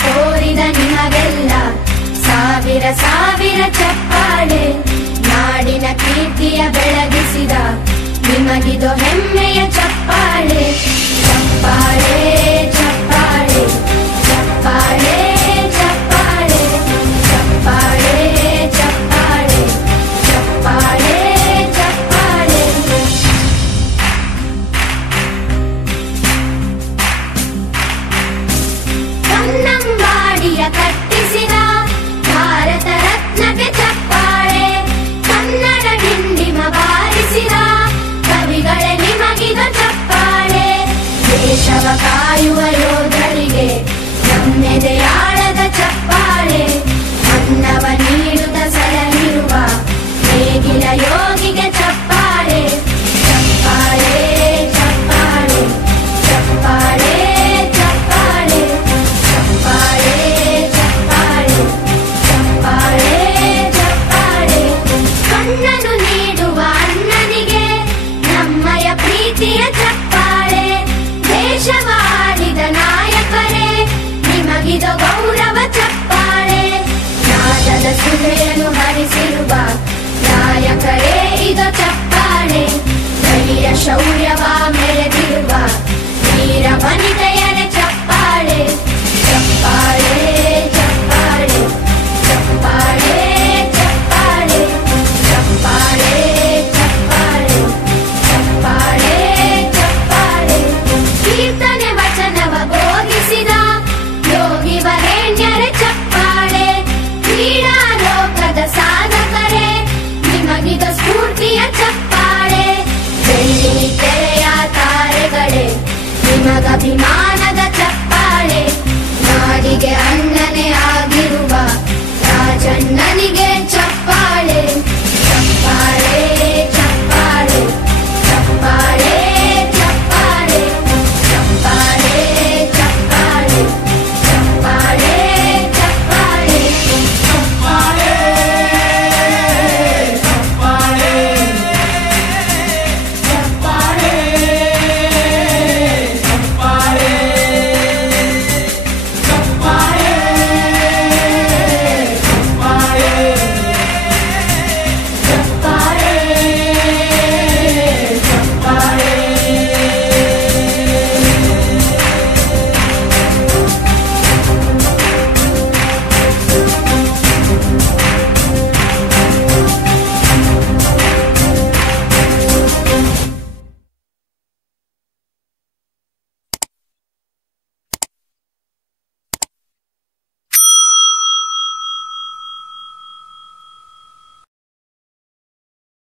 ತೋರಿದ ನಿಮಗೆಲ್ಲ ಸಾವಿರ ಸಾವಿರ ಚಪ್ಪಾಳೆ. ನಾಡಿನ ಕೀರ್ತಿಯ ಬೆಳಗಿಸಿದ ನಿಮಗಿದು ಹೆಮ್ಮೆಯ ಚಪ್ಪಾಳೆ. ಚಪ್ಪಾಳೆ ಚಪ್ಪಾಳೆ ಚಪ್ಪಾಳೆ ಚಪ್ಪಾಳೆ ಚಪ್ಪಾಳೆ ಚಪ್ಪಾಳೆ ಚಪ್ಪಾಳೆ ಚಪ್ಪಾಳೆ. ಕನ್ನಂಬಾಡಿಯ ಕಟ್ಟಿಸಿದ ಭಾರತ ರತ್ನಕ್ಕೆ ಚಪ್ಪಾಳೆ. ಕನ್ನಡ ಡಿಂಡಿಮ ಬಾರಿಸಿದ ಕವಿಗಳೇ ನಿಮಗಿದು ಚಪ್ಪಾಳೆ. ದೇಶವ ಕಾಯುವ ಯೋಧರಿಗೆ ನಮ್ಮೆದೆಯಾಳದ ಚಪ್ಪಾಳೆ. ಅನ್ನವ ನೀಡುತ್ತ ಸಲಹಿರುವ ನೇಗಿಲ ಯೋಗಿಗೆ ಚಪ್ಪಾಳೆ. ಚಪ್ಪಾಳೆ ಚಪ್ಪಾಳೆ ಚಪ್ಪಾಳೆ ಚಪ್ಪಾಳೆ ಚಪ್ಪಾಳೆ ಚಪ್ಪಾಳೆ ಚಪ್ಪಾಳೆ ಚಪ್ಪಾಳೆ. ಕಣ್ಣನು ನೀಡುವ ಅಣ್ಣನಿಗೆ ನಮ್ಮಯ ಪ್ರೀತಿಯ ಚಪ್ಪಾಳೆ. ದೇಶವಾಡಿದ ನಾಯಕರೇ ನಿಮಗಿದು ಗೌರವ ಚಪ್ಪಾಳೆ. ನಾದದ ಸುಧೆಯನ್ನು ಹರಿಸಿರುವ ನಾಯಕರೇ ಇದು ಚಪ್ಪಾಳೆ. ಧೈರ್ಯ ಶೌರ್ಯವ ಮೆರೆದಿರುವ ವೀರ ವನಿತೆಯರ ಚಪ್ಪಾಳೆ. ಚಪ್ಪಾಳೆ ಚಪ್ಪಾಳೆ ಚಪ್ಪಾಳೆ ಚಪ್ಪಾಳೆ ಚಪ್ಪಾಳೆ ಚಪ್ಪಾಳೆ ಚಪ್ಪಾಳೆ ಚಪ್ಪಾಳೆ. ಕೀರ್ತನೆ ವಚನವ ಬೋಧಿಸಿದ ಯೋಗಿ ವರೇಣ್ಯರ ಚಪ್ಪಾಳೆ. ಕ್ರೀಡಾ ಲೋಕದ ಸಾಧಕರೇ ನಿಮಗಿದು ಸ್ಫೂರ್ತಿಯ ಚಪ್ಪಾಳೆ. ಬೆಳ್ಳಿ ತೆರೆಯ ತಾರೆಗಳೇ ನಿಮಗಭಿಮಾನ